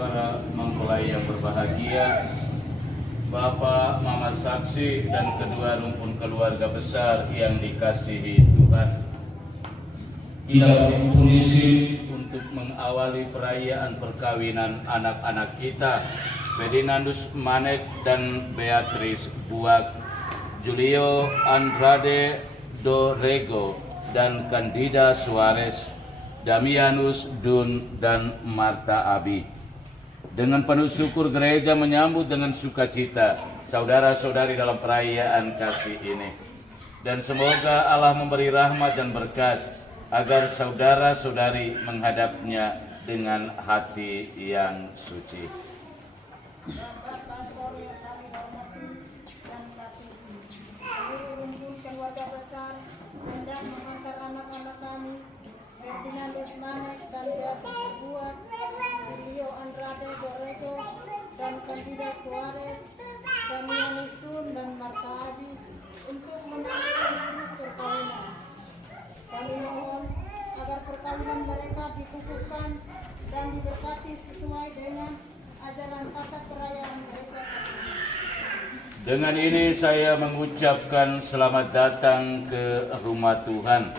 para mempelai yang berbahagia, Bapak, Mama Saksi, dan kedua rumpun keluarga besar yang dikasihi Tuhan. Kita berkondisi untuk mengawali perayaan perkawinan anak-anak kita, Ferdinandus Manek dan Beatrice Buak, Julio Andrade Dorego dan Candida Suarez, Damianus Dun dan Marta Abi. Dengan penuh syukur gereja menyambut dengan sukacita saudara-saudari dalam perayaan kasih ini. Dan semoga Allah memberi rahmat dan berkat agar saudara-saudari menghadapnya dengan hati yang suci. Keluarga besar hendak mengantar anak-anak kami, Ferdinandus Manek dan Beatrice Buak, Julio Andrade Dorego dan Candida Suarez, Damianus Dun dan Marta Abi untuk menandakan perkawinan. Kami mohon agar perkawinan mereka dikukuhkan dan diberkati sesuai dengan ajaran tata perayaan mereka. Dengan ini saya mengucapkan selamat datang ke rumah Tuhan.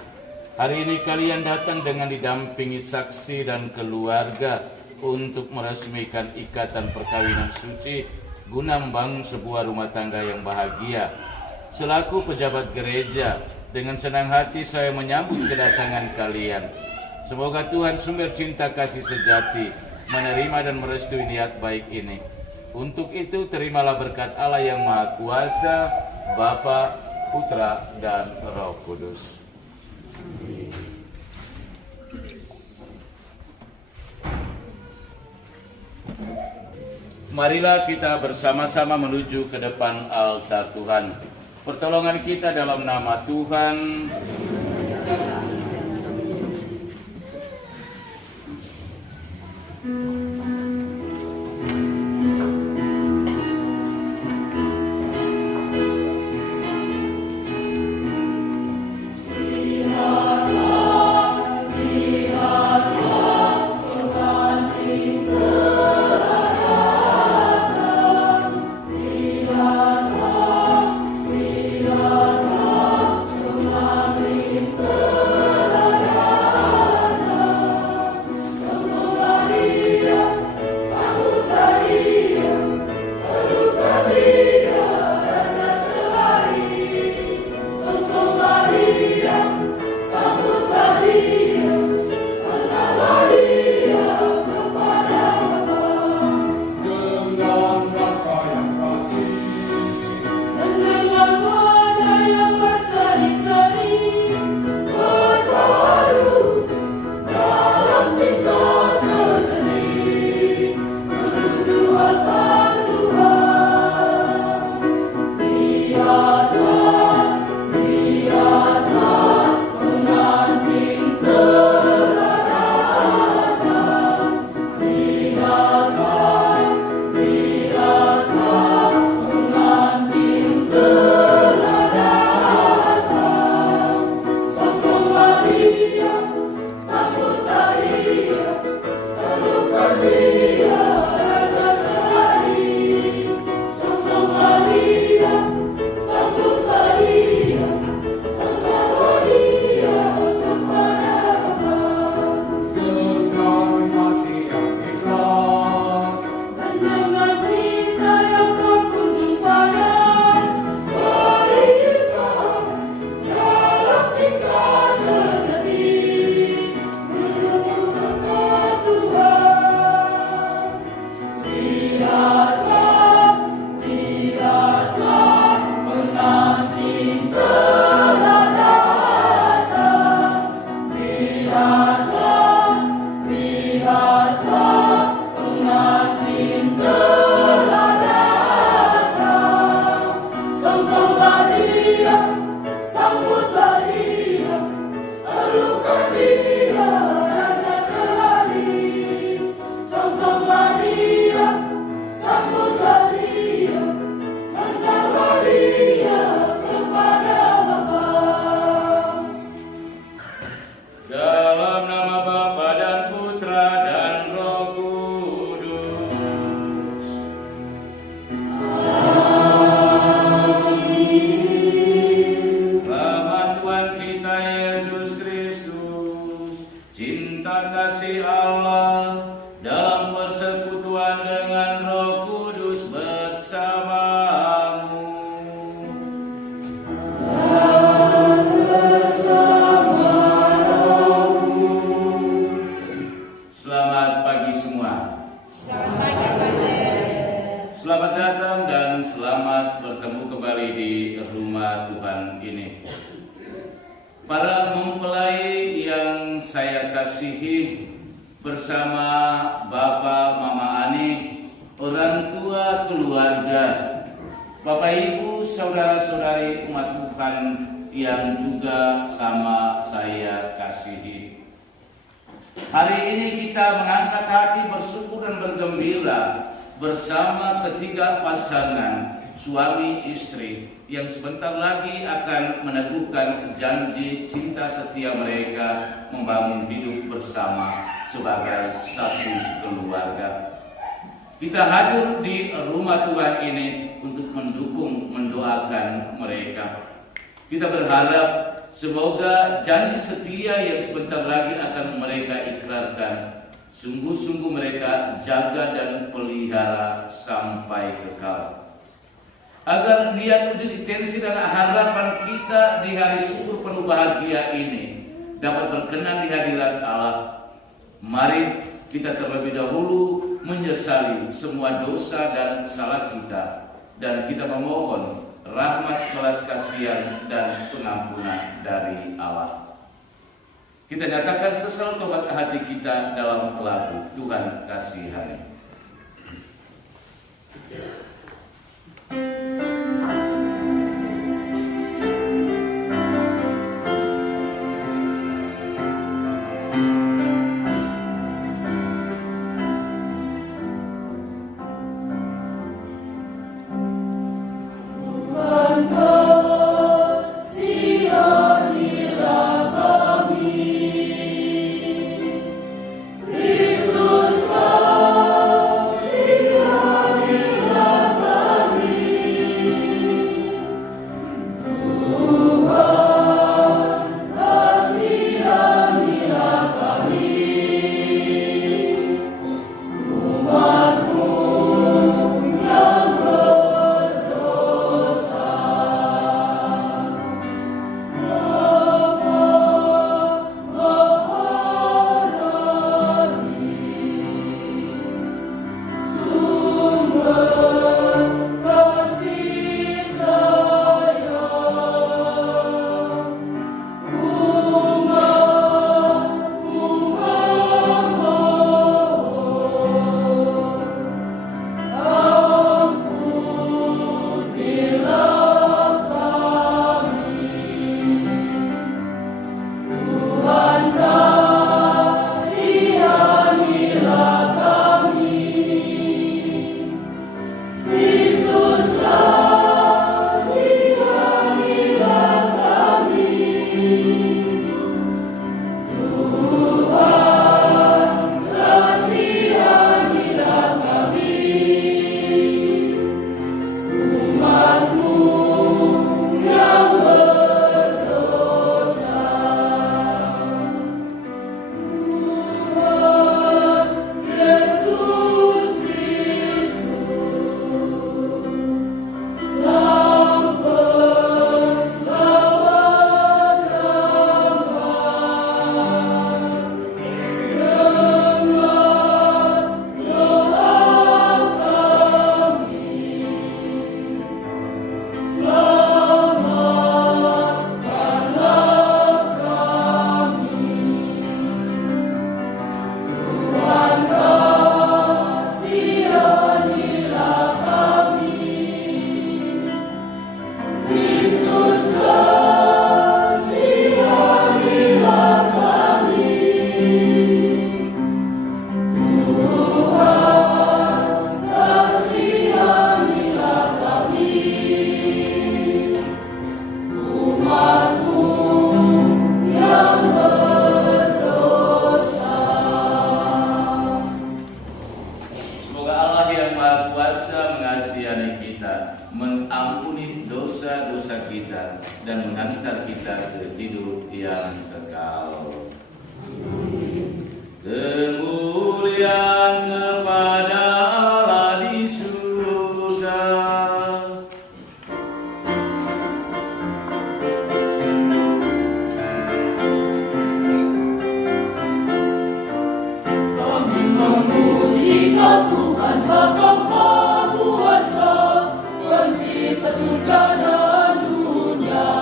Hari ini kalian datang dengan didampingi saksi dan keluarga untuk meresmikan ikatan perkawinan suci guna membangun sebuah rumah tangga yang bahagia. Selaku pejabat gereja, dengan senang hati saya menyambut kedatangan kalian. Semoga Tuhan sumber cinta kasih sejati menerima dan merestui niat baik ini. Untuk itu terimalah berkat Allah yang Maha Kuasa, Bapa, Putra, dan Roh Kudus. Marilah kita bersama-sama menuju ke depan altar Tuhan. Pertolongan kita dalam nama Tuhan. Dalam nama Bapa dan Putra dan Roh Kudus. kasih Allah dalam persekutuan dengan Roh Kudus bersamamu. Selamat pagi semua. Selamat pagi, Pater. Selamat datang dan selamat bertemu kembali di rumah Tuhan ini. Para mempelai yang saya kasihi, bersama Bapak Mama Ani, orang tua keluarga, Bapak Ibu, saudara-saudari umat Tuhan yang juga sama saya kasihi. Hari ini kita mengangkat hati bersyukur dan bergembira bersama ketiga pasangan suami istri yang sebentar lagi akan meneguhkan janji cinta setia mereka membangun hidup bersama sebagai satu keluarga. Kita hadir di rumah Tuhan ini untuk mendukung, mendoakan mereka. Kita berharap semoga janji setia yang sebentar lagi akan mereka ikrarkan, sungguh-sungguh mereka jaga dan pelihara sampai kekal. Agar niat, wujud, intensi dan harapan kita di hari syukur penuh bahagia ini dapat berkenan di hadirat Allah. Mari kita terlebih dahulu menyesali semua dosa dan salah kita, dan kita memohon rahmat, belas kasihan dan pengampunan dari Allah. Kita nyatakan sesal tobat hati kita dalam lagu Tuhan kasihani. dan menghantar kita ke hidup yang kekal. kemuliaan kepada Allah di surga. Kami memuji Kau Tuhan Bapa Maha Kuasa, Pencipta surga dan dunia.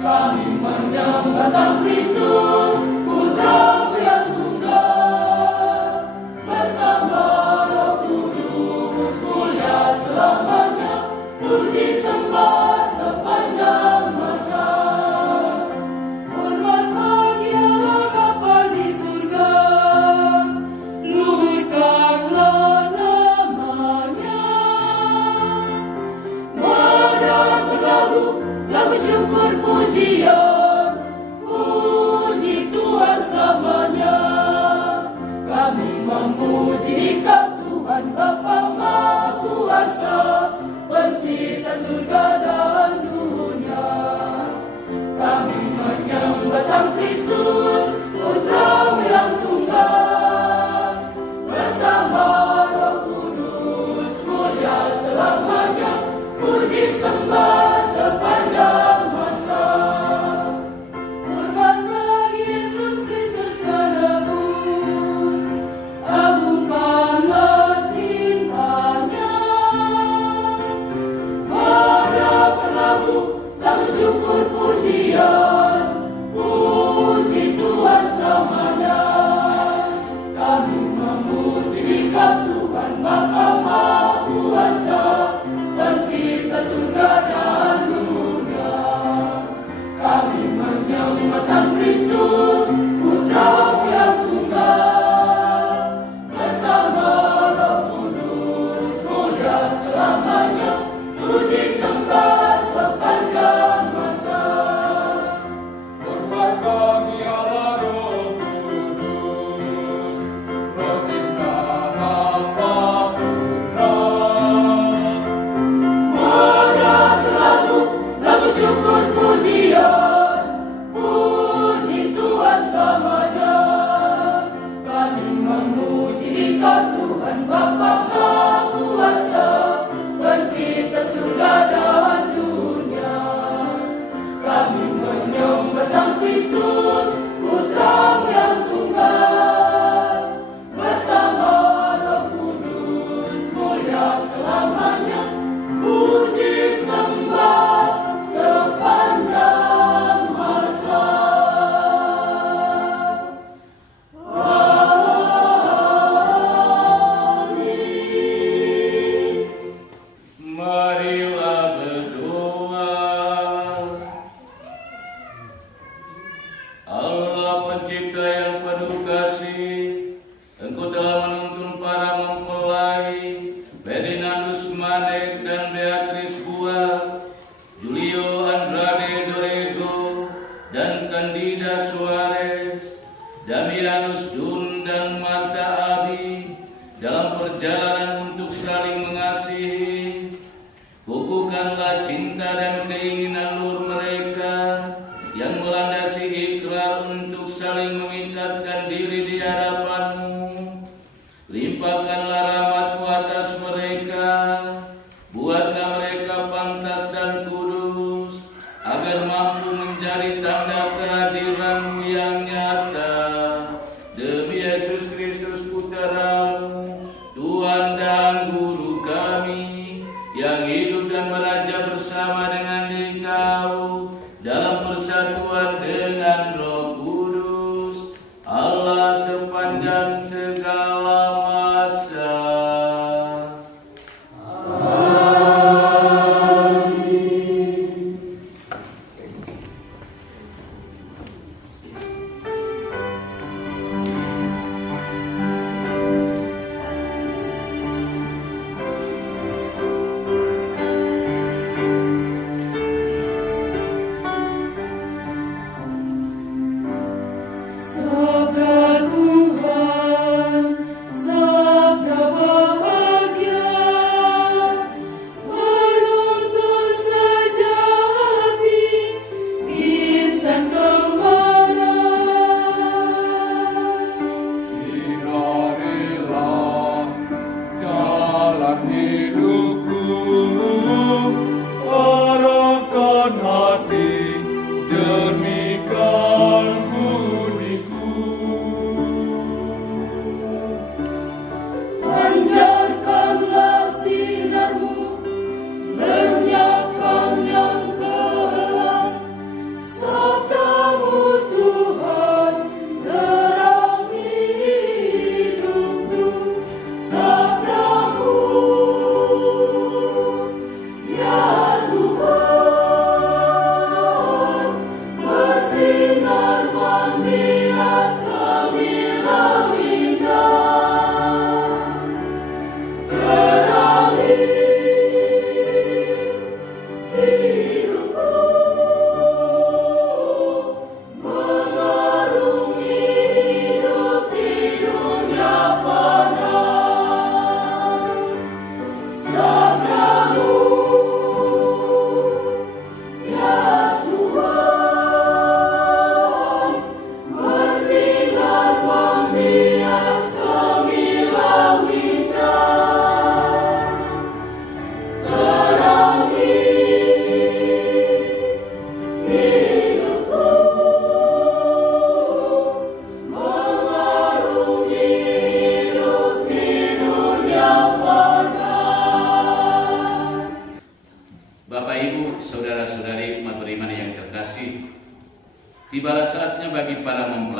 Kami menyembah Sang Kristus, Putra-Mu yang tunggal, bersama Roh Kudus mulia selamanya, puji sembah sepanjang masa. Hormat bagi Allah Bapa di surga, luhurkanlah namanya. Mendengar lagu syukur pujian, puji Tuhan selamanya. Kami memuji Kau Tuhan Bapa Maha Kuasa, Pencipta surga dan dunia. Kami menyembah Sang Kristus, Putra-Mu yang tunggal, bersama Roh Kudus mulia selamanya, puji sembah sepanjang masa. Hormat bagi Yesus Kristus penebus, agungkanlah cintanya. Mendengar lagu syukur pujian, puji Tuhan selamanya. Kami memuji Kau Tuhan Bapa Maha Kuasa, Pencipta surga dan dunia. Kami menyembah Sang Kristus, Putra-Mu yang tunggal, bersama Roh Kudus mulia selamanya, puji sembah sepanjang masa. Hormat bagi Allah Roh Kudus, Pencipta Bapa Putra. Mendengar lagu syukur pujian, puji Tuhan selamanya. Kami memuji Kau Tuhan Bapa Maha Kuasa, Pencipta surga dan dunia. Kami menyembah Sang Kristus, Putra-Mu yang tunggal, bersama Roh Kudus mulia selamanya, puji sembah sepanjang masa. Amin. Marilah berdoa. Allah Pencipta yang penuh kasih, Engkau telah menuntun para mempelai Ferdinandus Manek dan Beatrice Bua, Julio Andrade Dorego dan Candida Suarez, Damianus Dun dan Marta Abi dalam perjalanan untuk saling mengasihi. Kukuhkanlah cinta dan keinginan nur mereka yang melandasi ikrar untuk saling mengikatkan diri di hadapan-Mu. Limpahkanlah rahmat-Mu atas mereka, buatlah mereka pantas dan kudus, agar mampu menjadi tanda kehadiran-Mu yang nyata. Demi Yesus Kristus Putra-Mu, Tuhan dan Guru kami, yang hidup dan meraja bersama dengan Engkau dalam persatuan dengan Roh Kudus, Allah sepanjang segala masa. Amin.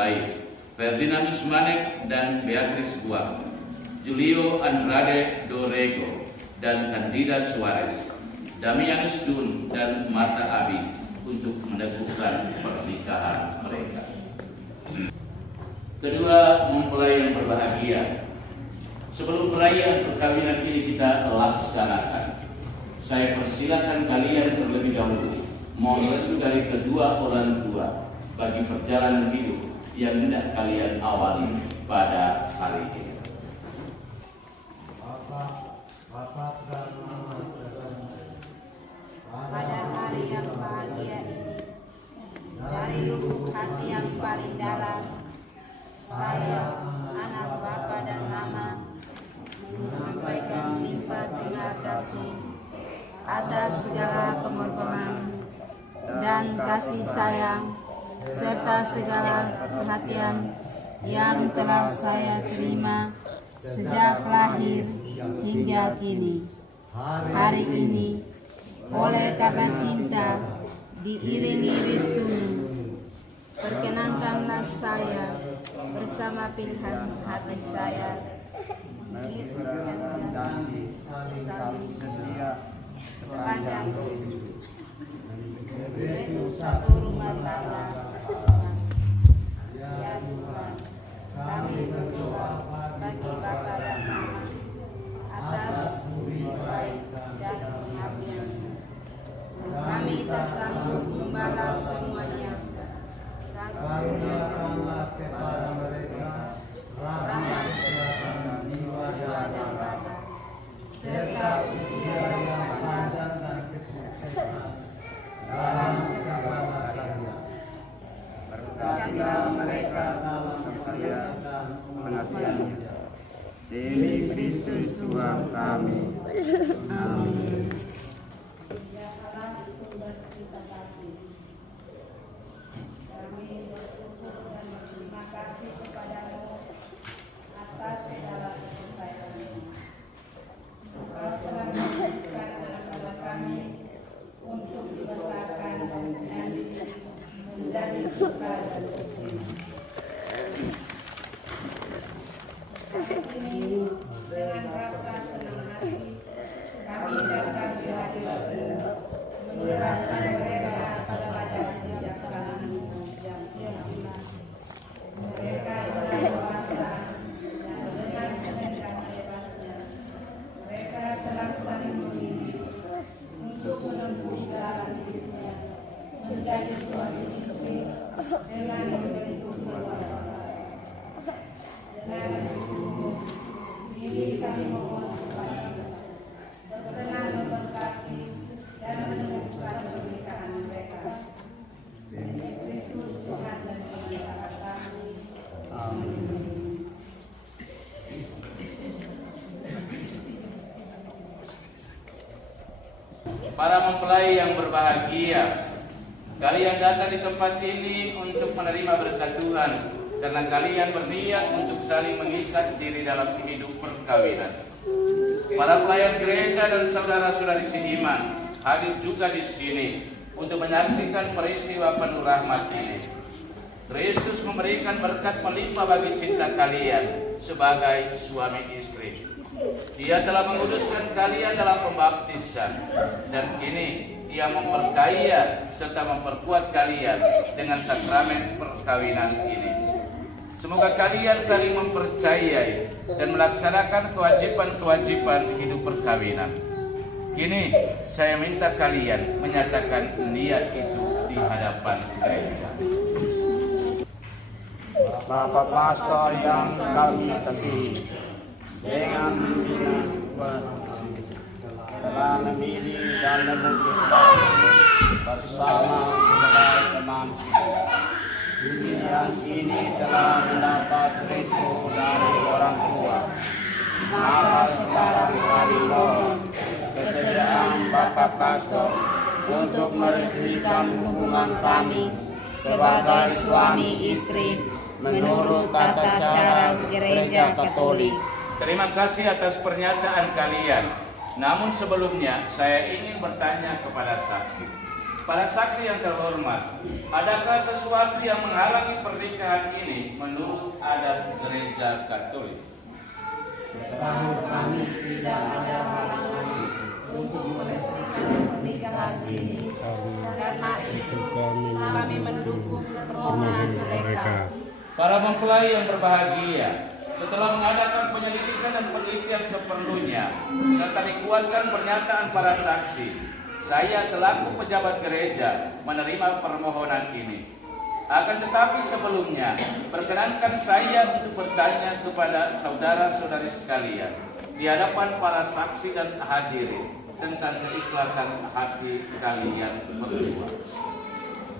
Baik, Ferdinandus Manek dan Beatrice Buang, Julio Andrade Dorego dan Candida Suarez, Damianus Dun dan Marta Abi untuk meneguhkan pernikahan mereka. Kedua mempelai yang berbahagia, sebelum perayaan perkawinan ini kita laksanakan, saya persilakan kalian terlebih dahulu mohon restu dari kedua orang tua bagi perjalanan hidup yang hendak kalian awali pada hari ini. Pada hari yang bahagia ini, dari lubuk hati yang paling dalam, saya, anak Bapa dan Mama, menyampaikan limpah terima kasih atas segala pengorbanan dan kasih sayang serta segala perhatian yang telah saya terima sejak lahir hingga kini. Hari ini, oleh karena cinta diiringi restumu, perkenankanlah saya bersama pilihan hati saya mengiringi sepanjang hidup, yaitu satu rumah tangga. Ya Tuhan, kami berdoa bagi Bapa dan Mama atas baik dan pengabdian. Kami tak sanggup membalas semuanya. Karuniakanlah kepada mereka rahmat jiwa dan raga, serta usia yang panjang dan kesuksesan dalam segala karya. Berkatilah mereka dalam karya dan pengabdiannya. Demi Kristus Tuhan kami. Amin. Dengan rasa senang hati kami datang di hadiratmu, menyerahkan mereka pada wajah kebijaksanaan yang benar. Mereka adalah dewasa dan dengan kehendak bebasnya mereka telah saling memilih untuk menempuh jalan hidupnya menjadi suami istri dengan membentuk keluarga. Dengan ini kami mohon kepada berkenan memberkati dan meneguhkan pernikahan mereka. Demi Kristus Tuhan dan Pengacara kami. Amin. Para mempelai yang berbahagia, kalian datang di tempat ini untuk menerima berkat Tuhan karena kalian berniat untuk saling mengikat diri dalam hidup perkawinan. Para pelayan gereja dan saudara-saudari seiman hadir juga di sini untuk menyaksikan peristiwa penuh rahmat ini. Kristus memberikan berkat melimpah bagi cinta kalian sebagai suami istri. Dia telah menguduskan kalian dalam pembaptisan dan kini Ia memperkaya serta memperkuat kalian dengan sakramen perkawinan ini. Semoga kalian saling mempercayai dan melaksanakan kewajiban-kewajiban hidup perkawinan. Kini saya minta kalian menyatakan niat itu di hadapan gereja. Bapak Pastor yang kami kasihi, dengan pimpinan telah memilih dan memutuskan bersama sebagai teman kita. Yang ini telah mendapat restu dari orang tua. Maka sekarang kami mohon kesediaan Bapak Pastor untuk meresmikan hubungan kami sebagai suami istri menurut tata cara Gereja Katolik. Terima kasih atas pernyataan kalian. Namun sebelumnya saya ingin bertanya kepada saksi. Para saksi yang terhormat, adakah sesuatu yang menghalangi pernikahan ini menurut adat Gereja Katolik? Setahu kami tidak ada halangan untuk meresmikan pernikahan ini. Karena itu kami mendukung permohonan mereka. Para mempelai yang berbahagia, setelah mengadakan penyelidikan dan penelitian seperlunya, serta dikuatkan pernyataan para saksi, saya selaku pejabat gereja menerima permohonan ini. Akan tetapi sebelumnya, perkenankan saya untuk bertanya kepada saudara-saudari sekalian di hadapan para saksi dan hadirin tentang keikhlasan hati kalian berdua.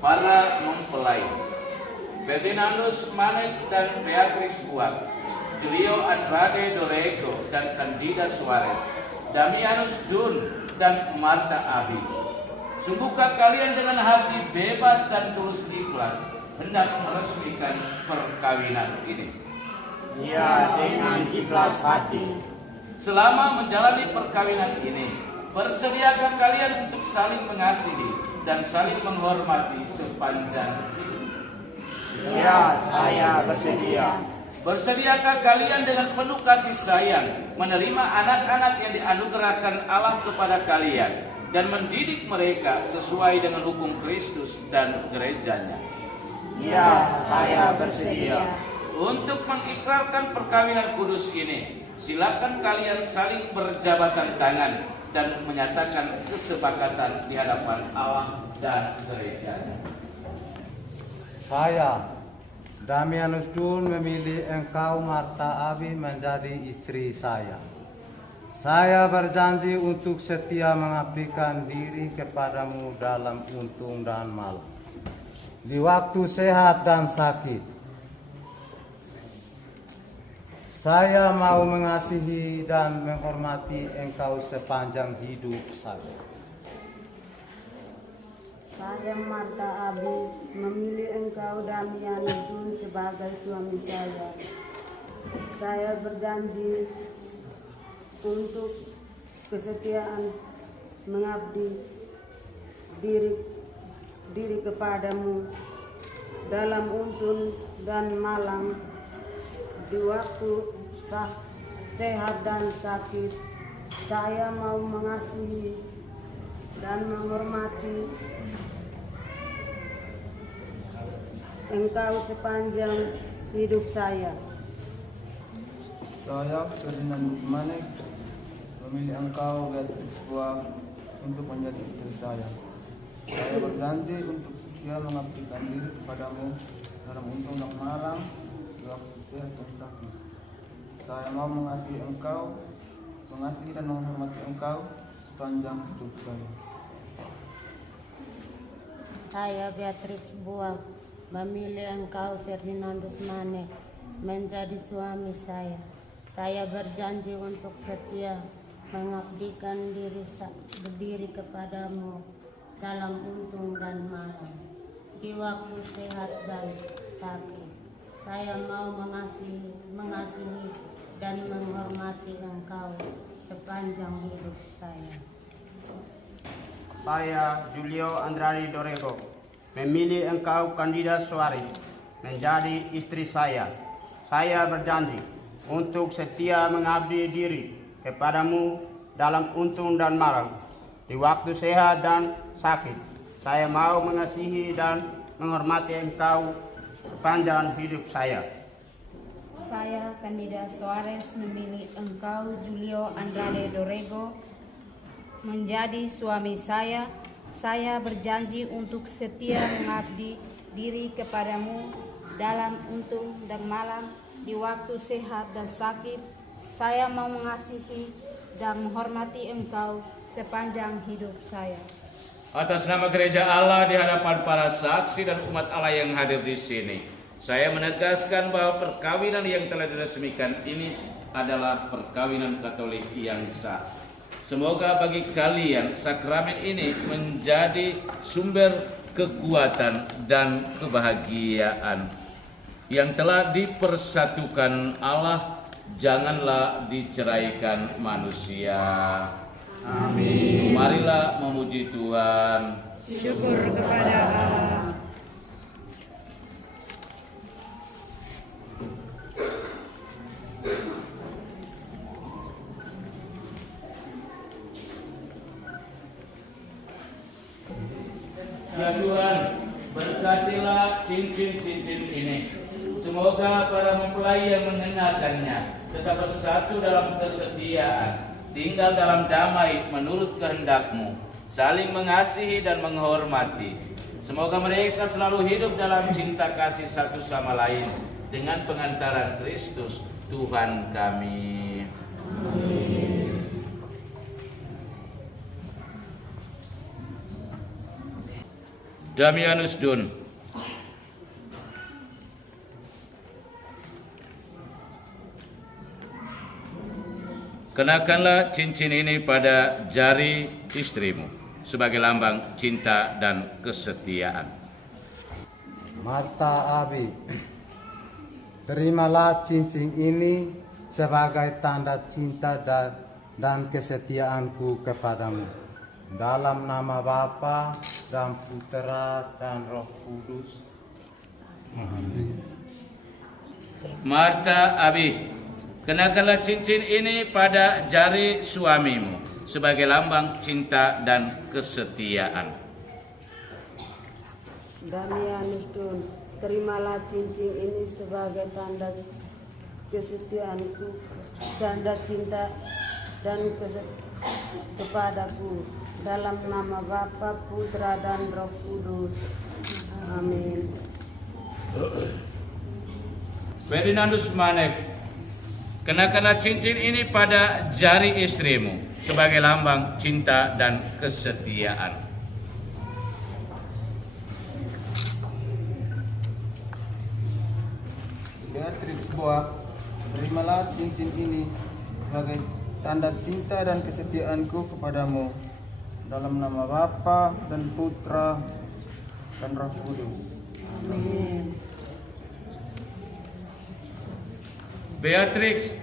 Para mempelai, Ferdinandus Manek dan Beatrice Buak, Julio Andrade Dorego dan Candida Suarez, Damianus Dun dan Marta Abi. Sungguhkah kalian dengan hati bebas dan tulus ikhlas hendak meresmikan perkawinan ini? Ya, dengan ikhlas hati. Selama menjalani perkawinan ini, bersediakah kalian untuk saling mengasihi dan saling menghormati sepanjang hidup? Ya, saya bersedia. Bersediakah kalian dengan penuh kasih sayang menerima anak-anak yang dianugerahkan Allah kepada kalian dan mendidik mereka sesuai dengan hukum Kristus dan gerejanya? Ya, saya bersedia. Untuk mengikrarkan perkawinan kudus ini, silakan kalian saling berjabatan tangan dan menyatakan kesepakatan di hadapan Allah dan gerejanya. Saya, Damianus Dun, memilih engkau Marta Abi menjadi istri saya. Saya berjanji untuk setia mengabdikan diri kepadamu dalam untung dan malam, di waktu sehat dan sakit. Saya mau mengasihi dan menghormati engkau sepanjang hidup saya. Saya Marta Abi memilih engkau Damianus Dun sebagai suami saya. Saya berjanji untuk kesetiaan mengabdi diri kepadamu dalam untun dan malam, di waktu sehat dan sakit. Saya mau mengasihi dan menghormati engkau sepanjang hidup saya. Saya Ferdinandus Manek memilih engkau Beatrice Buak untuk menjadi istri saya. Saya berjanji untuk setia mengabdikan diri kepadamu dalam untung dan malam, di waktu sehat dan sakit. Saya mau mengasihi dan menghormati engkau sepanjang hidup saya. Saya Beatrice Buak memilih engkau Ferdinandus Manek menjadi suami saya. Saya berjanji untuk setia mengabdikan diri kepadamu dalam untung dan malam, di waktu sehat dan sakit. Saya mau mengasihi dan menghormati engkau sepanjang hidup saya. Saya Julio Andrade Dorego memilih engkau Candida Suarez menjadi istri saya. Saya berjanji untuk setia mengabdi diri kepadamu dalam untung dan malam, di waktu sehat dan sakit. Saya mau mengasihi dan menghormati engkau sepanjang hidup saya. Saya Candida Suarez memilih engkau Julio Andrade Dorego menjadi suami saya. Saya berjanji untuk setia mengabdi diri kepadamu dalam untung dan malam, di waktu sehat dan sakit. Saya mau mengasihi dan menghormati engkau sepanjang hidup saya. Atas nama Gereja Allah di hadapan para saksi dan umat Allah yang hadir di sini, saya menegaskan bahwa perkawinan yang telah diresmikan ini adalah perkawinan Katolik yang sah. Semoga bagi kalian sakramen ini menjadi sumber kekuatan dan kebahagiaan. Yang telah dipersatukan Allah, janganlah diceraikan manusia. Amin. Marilah memuji Tuhan. Syukur kepada Allah. Ya Tuhan, berkatilah cincin-cincin ini. Semoga para mempelai yang mengenakannya tetap bersatu dalam kesetiaan, tinggal dalam damai menurut kehendak-Mu, saling mengasihi dan menghormati. Semoga mereka selalu hidup dalam cinta kasih satu sama lain dengan pengantaran Kristus Tuhan kami. Damianus Dun. Kenakanlah cincin ini pada jari istrimu sebagai lambang cinta dan kesetiaan. Marta Abi, terimalah cincin ini sebagai tanda cinta dan kesetiaanku kepadamu. Dalam nama Bapa dan Putera dan Roh Kudus. Amin. Marta Abi, kenakanlah cincin ini pada jari suamimu sebagai lambang cinta dan kesetiaan. Damianus Dun, terimalah cincin ini sebagai tanda kesetiaanku, tanda cinta dan kepadaku. Dalam nama Bapa, Putra dan Roh Kudus. Amin. Ferdinandus Manek, kenakanlah cincin ini pada jari istrimu sebagai lambang cinta dan kesetiaan. Beatrix Boak, terimalah cincin ini sebagai tanda cinta dan kesetiaanku kepadamu. Dalam nama Bapa dan Putra dan Roh Kudus. Amin. Beatrix,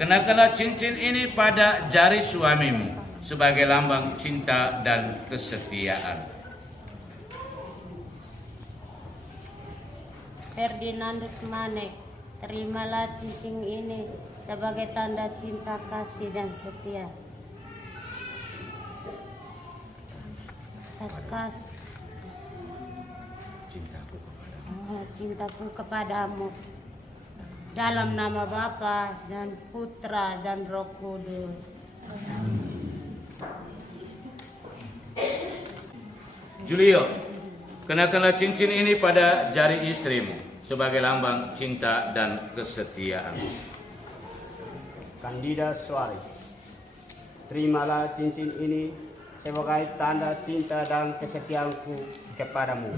kenakanlah cincin ini pada jari suamimu sebagai lambang cinta dan kesetiaan. Ferdinandus Manek, terimalah cincin ini sebagai tanda cinta kasih dan setia. Cintaku kepadamu. Dalam nama Bapa dan Putra dan Roh Kudus. Julio, kenakanlah cincin ini pada jari istrimu sebagai lambang cinta dan kesetiaan. Candida Suarez, terimalah cincin ini sebagai tanda cinta dan kesetiaanku kepadamu.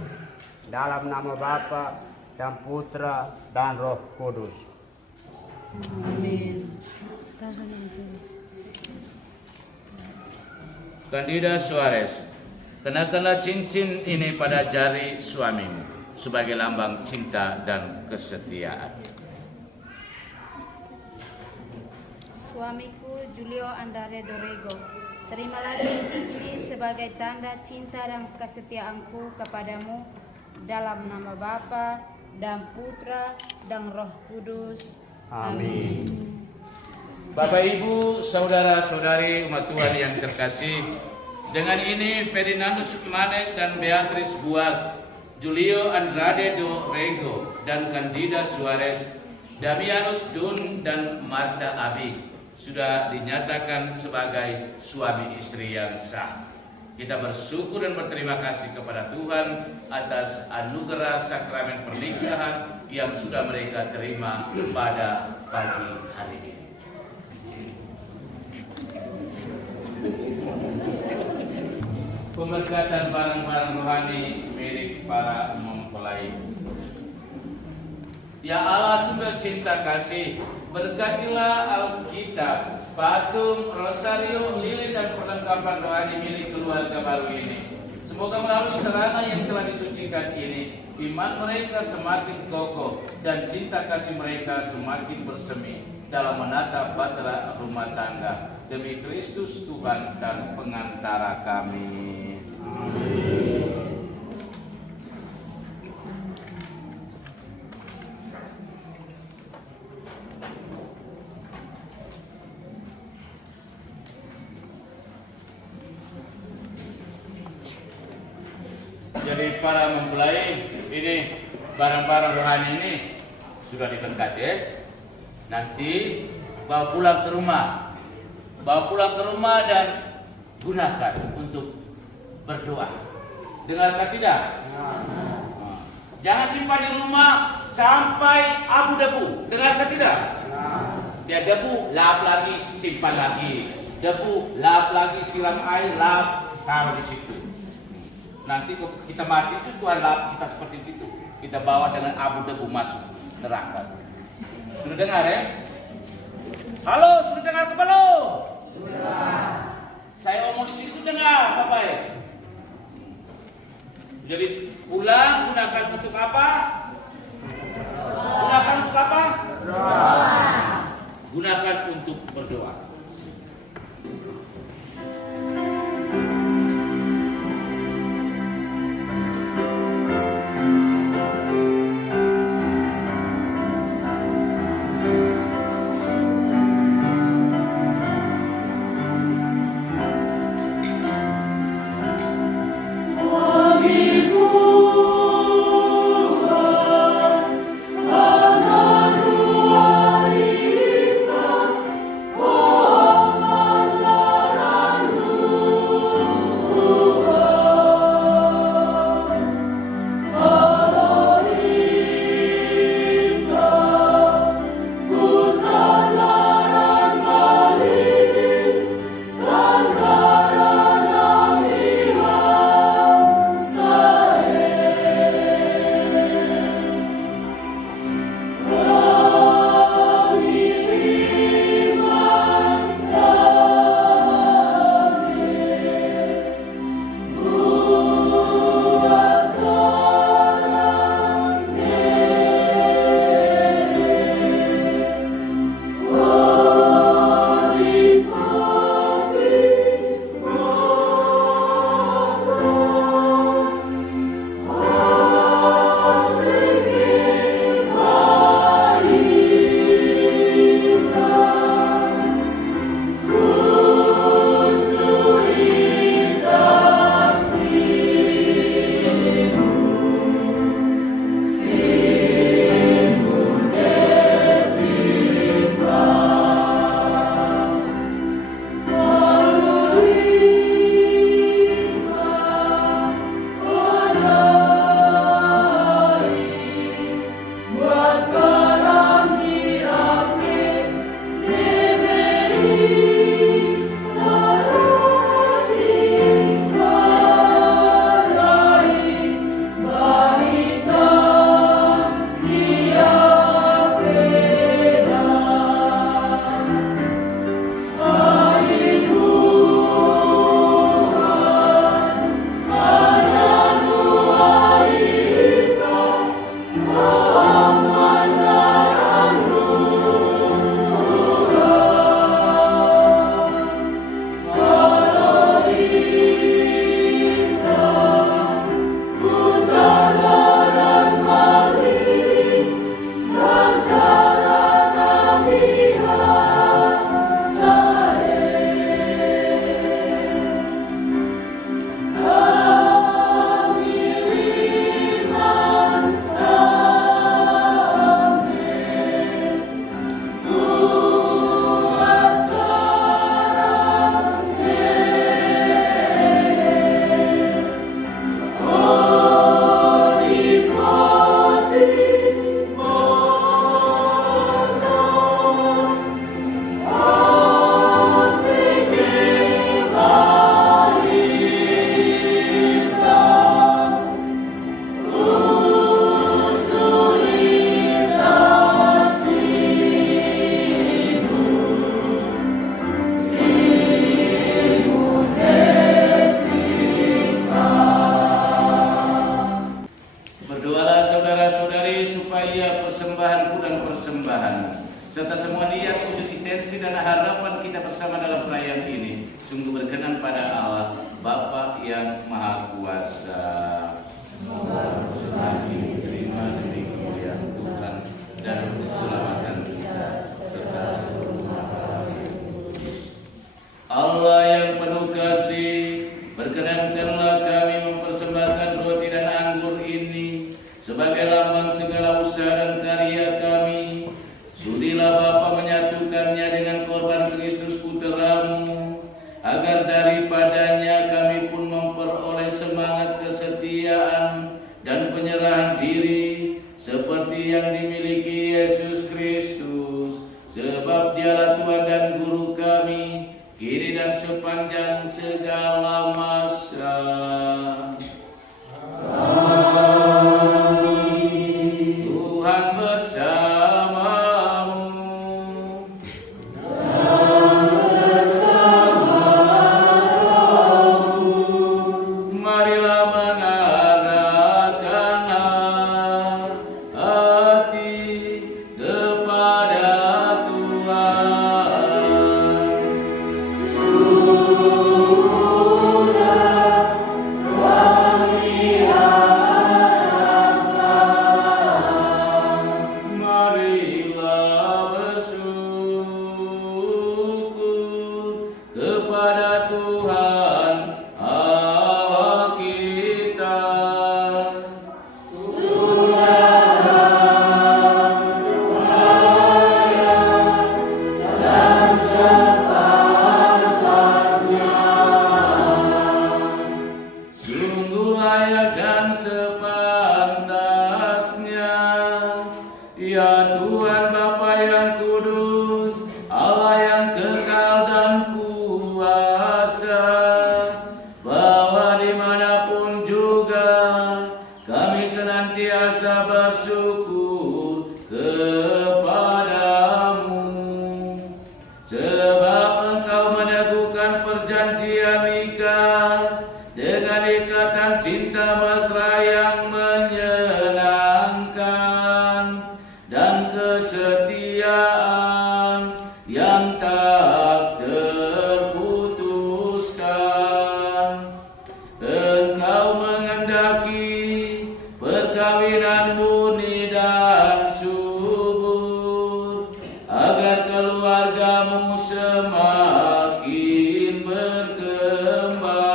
Dalam nama Bapa dan Putra dan Roh Kudus. Amin. Candida Suarez, kenakanlah cincin ini pada jari suamimu sebagai lambang cinta dan kesetiaan. Suamiku Julio Andrade Dorego, terimalah cincin ini sebagai tanda cinta dan kesetiaanku kepadamu. Dalam nama Bapa dan Putra dan Roh Kudus. Amin. Bapak, Ibu, saudara-saudari umat Tuhan yang terkasih, dengan ini Ferdinandus Manek dan Beatrix Buat, Julio Andrade Dorego dan Candida Suarez, Damianus Dun dan Marta Abi sudah dinyatakan sebagai suami istri yang sah. Kita bersyukur dan berterima kasih kepada Tuhan atas anugerah sakramen pernikahan yang sudah mereka terima pada pagi hari ini. Pemberkatan barang-barang rohani milik para mempelai. Ya Allah sumber cinta kasih, berkatilah Alkitab, patung, rosario, lilin dan perlengkapan rohani milik keluarga baru ini. Semoga melalui sarana yang telah disucikan ini, iman mereka semakin kokoh dan cinta kasih mereka semakin bersemi dalam menata bahtera rumah tangga. Demi Kristus Tuhan dan pengantara kami. Jadi para mempelai, ini barang-barang rohani ini sudah diangkat ya. Nanti bawa pulang ke rumah. Bawa pulang ke rumah dan gunakan untuk berdoa. Dengarkan tidak? Jangan simpan di rumah sampai abu-debu. Dengarkan tidak? Dia debu, lap lagi, simpan lagi. Debu, lap lagi, siram air, lap, taruh di situ. Nanti kita mati itu Tuhan lap kita seperti itu. Kita bawa dengan abu debu masuk neraka. Sudah dengar ya? Halo, sudah dengar apa belum? Sudah. Saya omong di sini tuh dengar, Bapak ya. Jadi pulang gunakan untuk apa? Gunakan untuk apa? Berdoa. Gunakan untuk berdoa. serta semua niat, wujud, intensi dan harapan kita bersama dalam perayaan ini sungguh berkenan pada Allah Bapa yang Maha Kuasa. Semoga usaha ini diterima demi kemuliaan Tuhan dan keselamatan kita serta seluruh makhluk yang kudus. Allah yang penuh kasih, berkenankanlah kami mempersembahkan roti dan anggur ini sebagai lambang segala usaha dan karya kami. Sudilah Bapa menyatukannya dengan korban Kristus Putra-Mu, agar daripadanya kami pun memperoleh semangat kesetiaan dan penyerahan diri seperti yang dimiliki Yesus Kristus, sebab Dialah Tuhan dan Guru kami kini dan sepanjang segala masa. Amin. Tuhan bersamamu. Dan bersama rohmu. Marilah mengarahkanlah hati kepada Tuhan. Marilah bersyukur kepada Tuhan Allah kita. Sungguh layak dan sepantasnya, ya Tuhan Bapa yang kudus, Allah yang kekal dan kuasa, bahwa dimanapun juga kami senantiasa bersyukur kepadamu, sebab Engkau meneguhkan perjanjian nikah dengan ikatan cinta mesra yang menyenangkan dan kesetiaan yang tak terputuskan. Engkau mengendaki perkawinan murni dan subur, agar keluargamu semakin berkembang.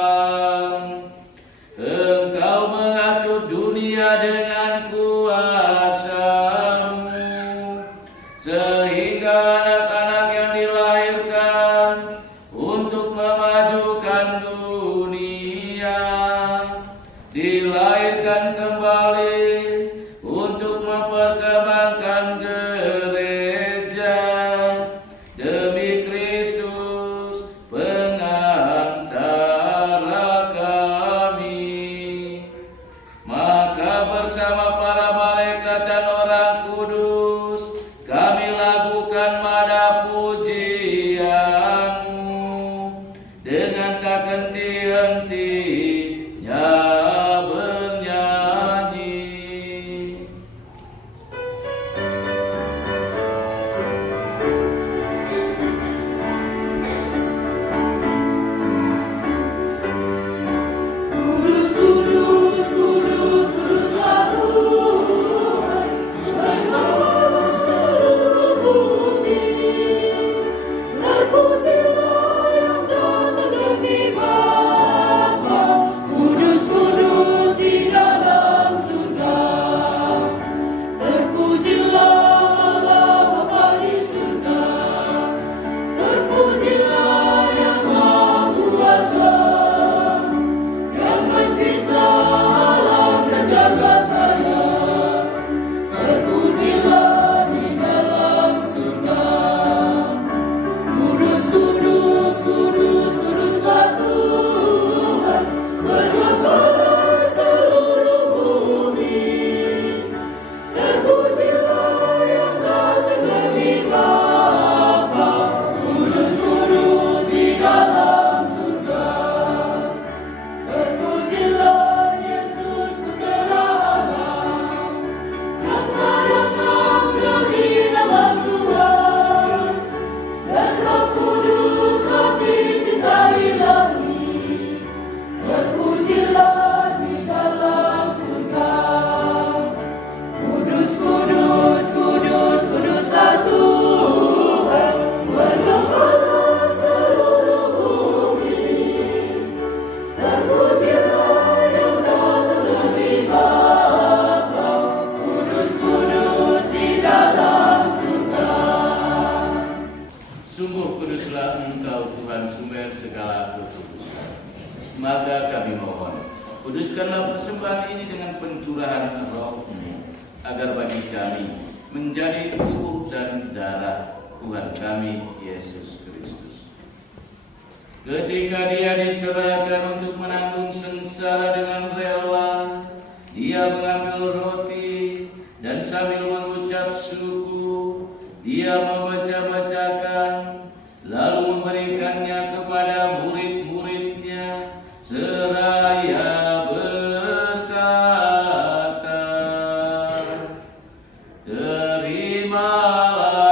Engkau mengatur dunia dengan kuasa-Mu, sehingga Kuduskanlah persembahan ini dengan pencurahan Roh-Mu, agar bagi kami menjadi tubuh dan darah Tuhan kami Yesus Kristus. Ketika Dia diserahkan untuk menanggung sengsara dengan rela, Dia mengambil roti dan sambil mengucap syukur, Dia membaca-bacakan, lalu memberikannya kepada murid-muridnya, seraya berkata, "Terimalah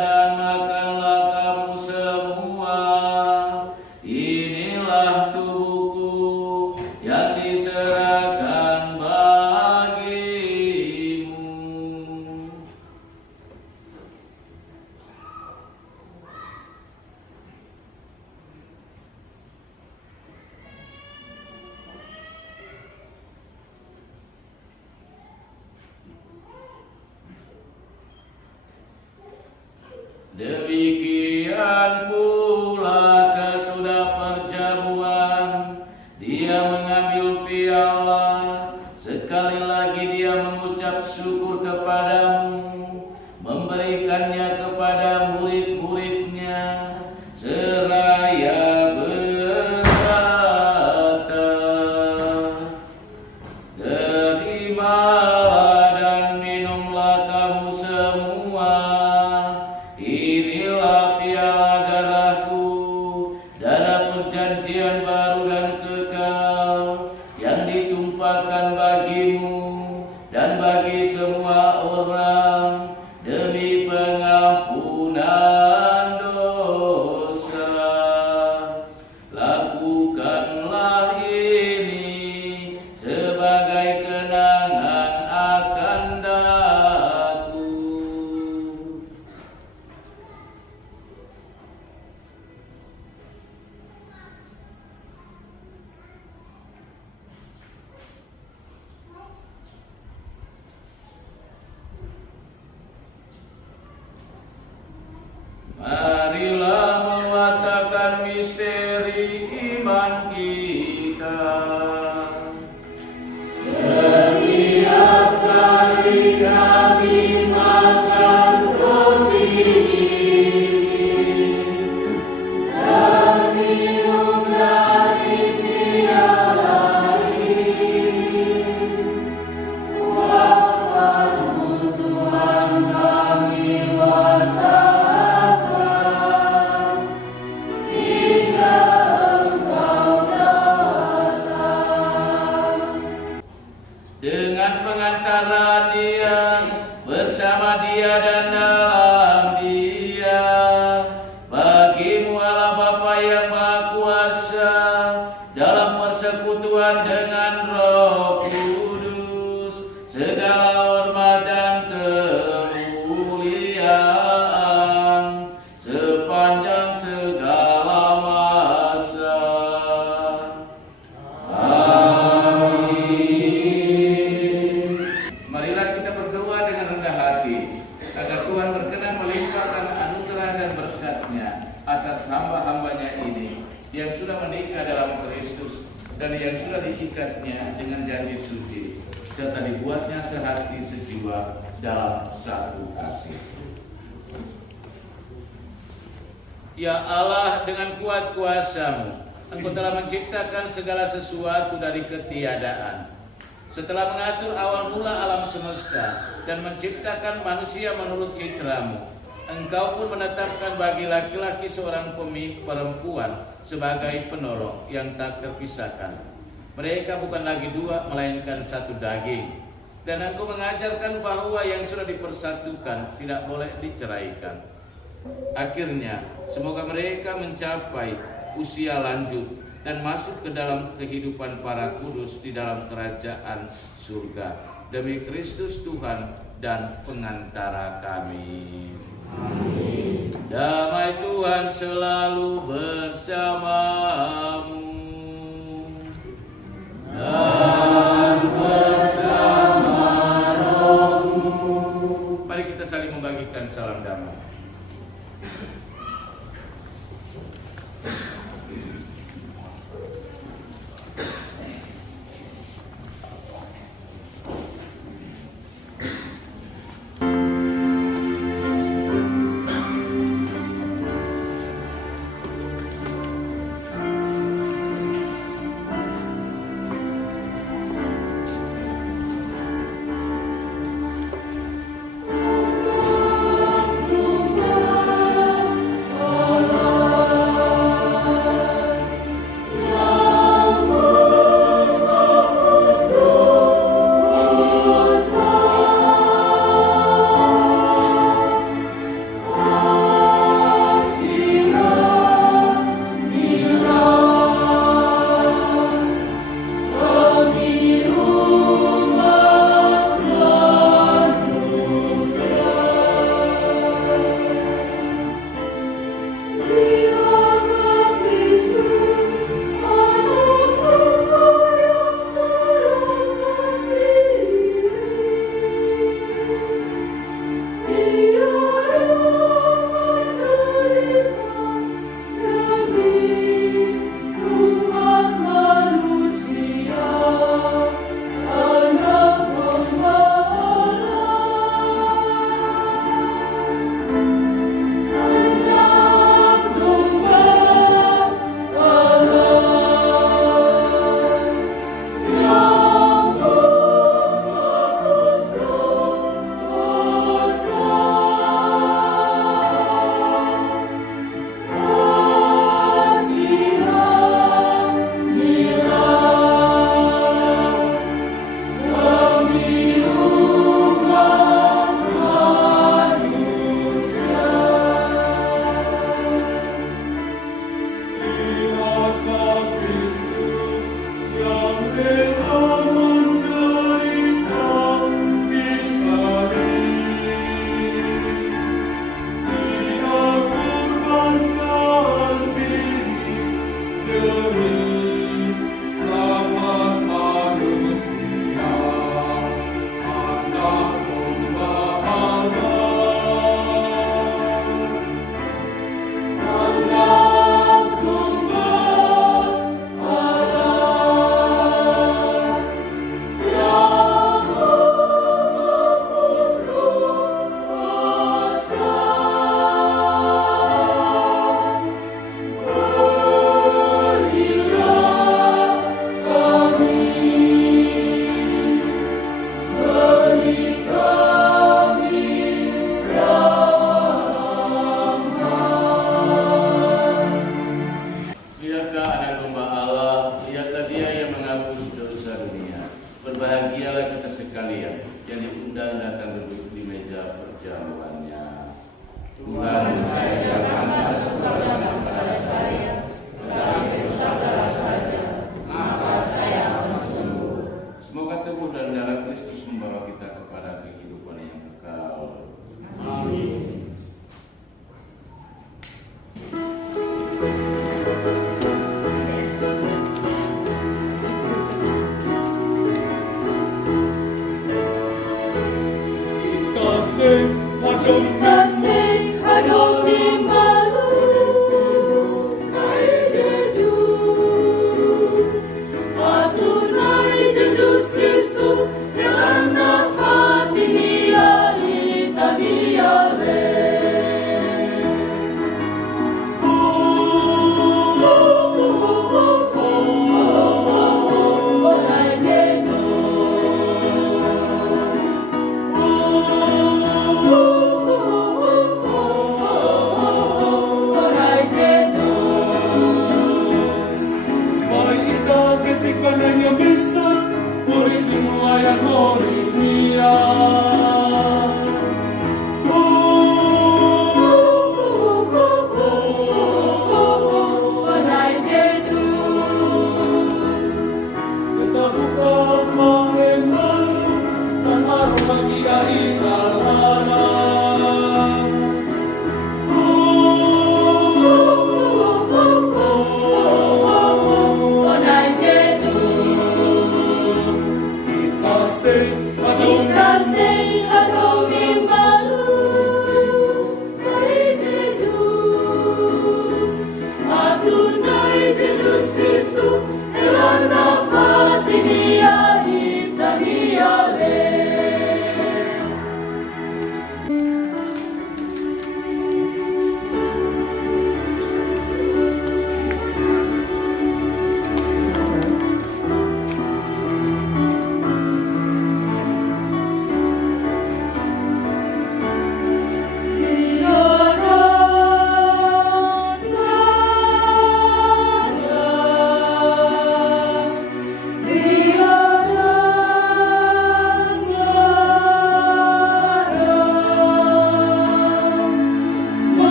dan makanlah kamu semua, inilah tubuhku yang diserahkan bagimu." Demikian pula sesudah perjamuan, Dia mengambil piala, sekali lagi Dia mengucap syukur kepadamu, memberikannya kepada murid-muridnya, seraya berkata, "Terimalah dan minumlah kamu semua, inilah piala darahku, darah perjanjian baru dan kekal, yang ditumpahkan bagimu dan bagi semua orang demi pengampunan dosa. Lakukanlah ini sebagai kenangan akan aku." Marilah mewartakan misteri iman kita. Setiap kali kami makan roti dan minum dari piala ini, wafat-Mu Tuhan kami wartakan hingga Engkau datang. Dengan pengantaran Dia, bersama Dia dan dalam Dia, bagimu Allah Bapa yang Maha Kuasa, dalam persekutuan dengan Roh Kudus, segala hormat dan kemuliaan sepanjang segala masa. Marilah kita berdoa dengan rendah hati, agar Tuhan berkenan melimpahkan anugerah dan berkat-Nya atas hamba-hambanya ini, yang sudah menikah dalam Kristus, dan yang sudah diikatnya dengan janji suci, serta dibuatnya sehati sejiwa dalam satu kasih. Ya Allah, dengan kuat kuasa-Mu, Engkau telah menciptakan segala sesuatu dari ketiadaan. Setelah mengatur awal mula alam semesta dan menciptakan manusia menurut citra-Mu, Engkau pun menetapkan bagi laki-laki seorang perempuan sebagai penolong yang tak terpisahkan. Mereka bukan lagi dua, melainkan satu daging. Dan Engkau mengajarkan bahwa yang sudah dipersatukan tidak boleh diceraikan. Akhirnya, semoga mereka mencapai usia lanjut dan masuk ke dalam kehidupan para kudus di dalam kerajaan surga. Demi Kristus Tuhan dan pengantara kami. Amin. Damai Tuhan selalu bersamamu dan bersama rohmu. Mari kita saling membagikan salam damai.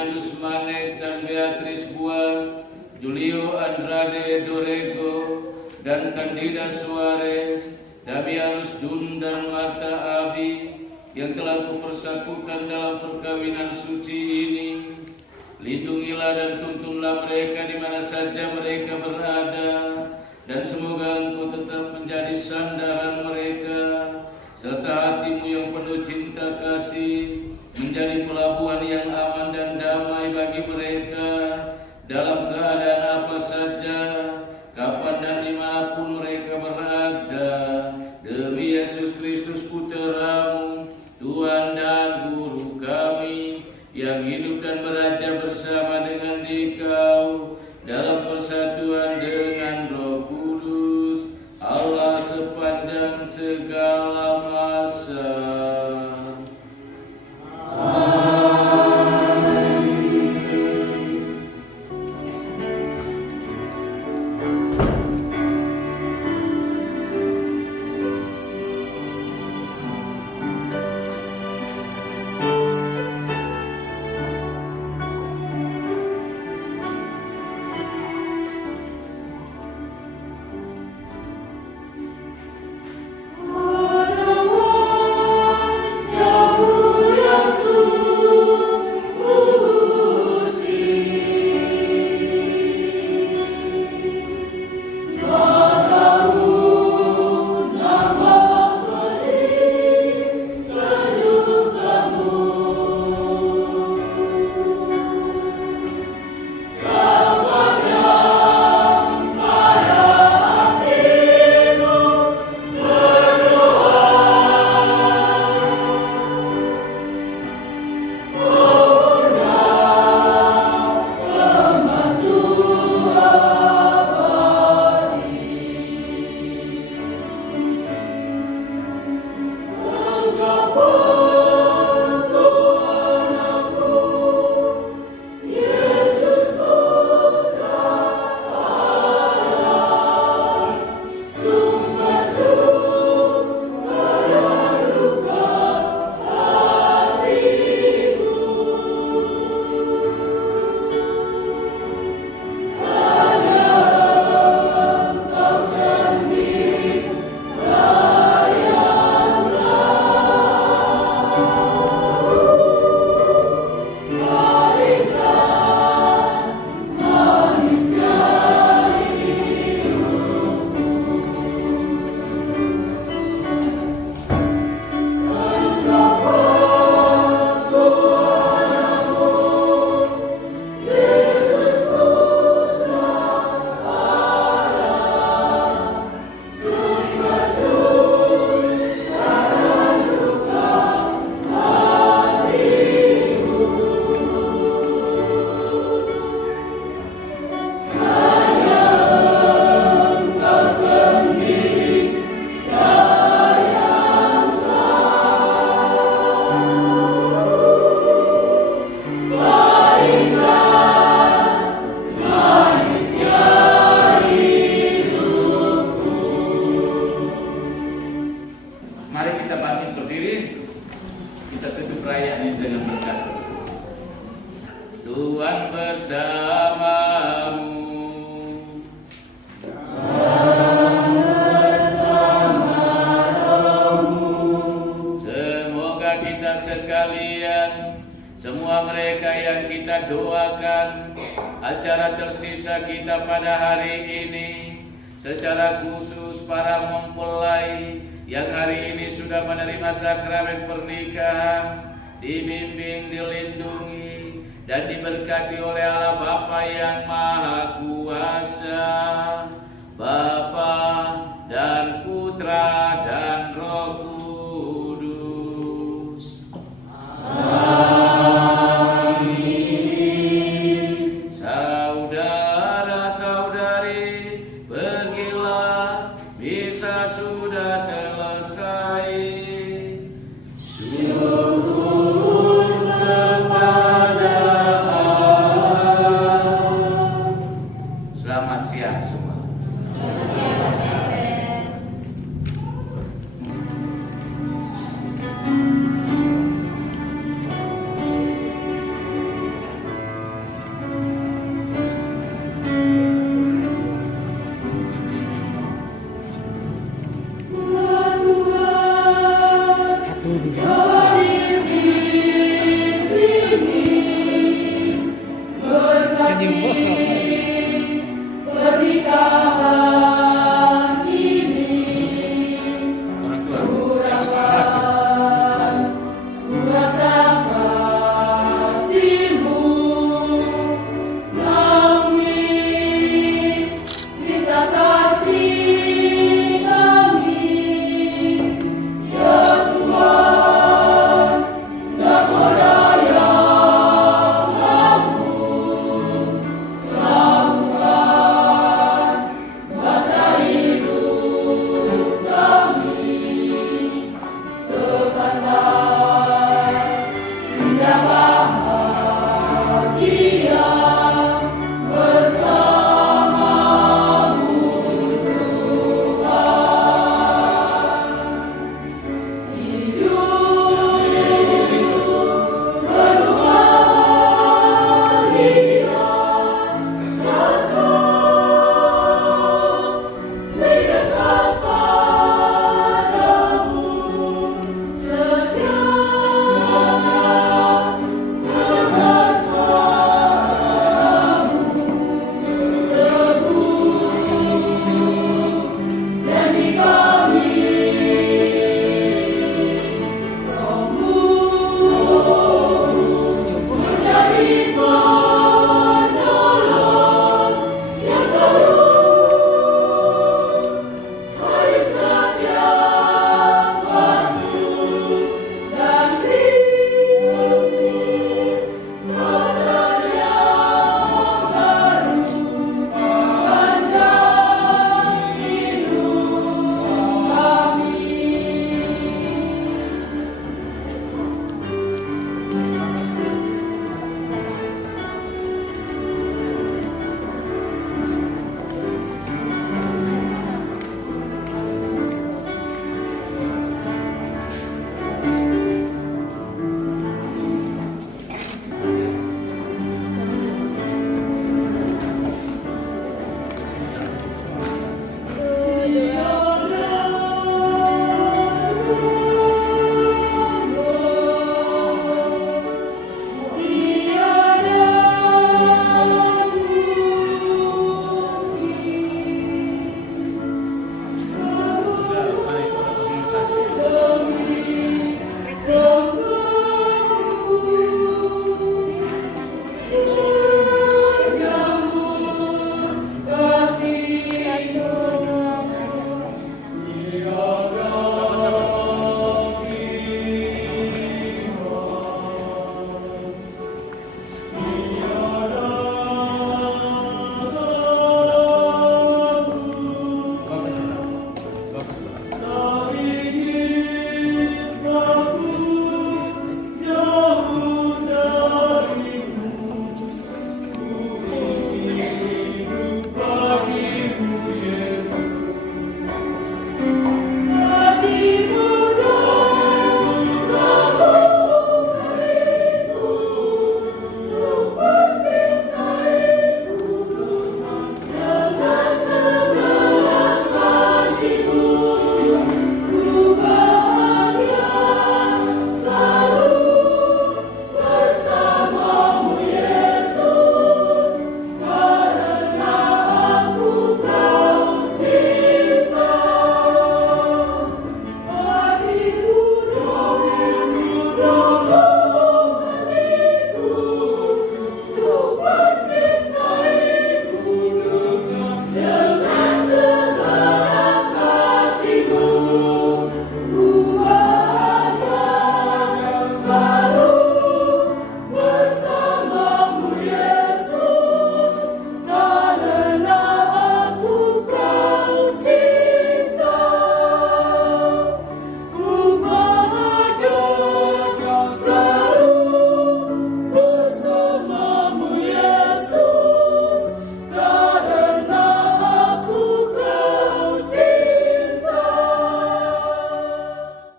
Damianus Manek dan Beatrice Buah, Julio Andrade Dorego dan Candida Suarez, Damianus Dun dan Marta Abi yang telah kupersatukan dalam perkawinan suci ini. Lindungilah dan tuntunlah mereka di mana saja mereka berada, dan semoga Engkau tetap menjadi sandaran mereka, serta hatimu yang penuh cinta kasih menjadi pelabuhan yang aman dan damai bagi mereka dalam keadaan apa saja, kapan dan dimanapun mereka berada. Demi Yesus Kristus Putra-Mu, Tuhan dan Guru kami, yang hidup dan beraja bersama dengan Dikau dalam persatuan dengan Roh Kudus, Allah sepanjang segala masa. acara tersisa kita pada hari ini, secara khusus para mempelai yang hari ini sudah menerima sakramen pernikahan, dibimbing, dilindungi, dan diberkati oleh Allah Bapa yang Maha Kuasa, Bapa dan Putra dan Roh Kudus. Amin. Saudara-saudari, pergilah, misa sudah selesai. Syukur kepada Allah. Selamat siang semua.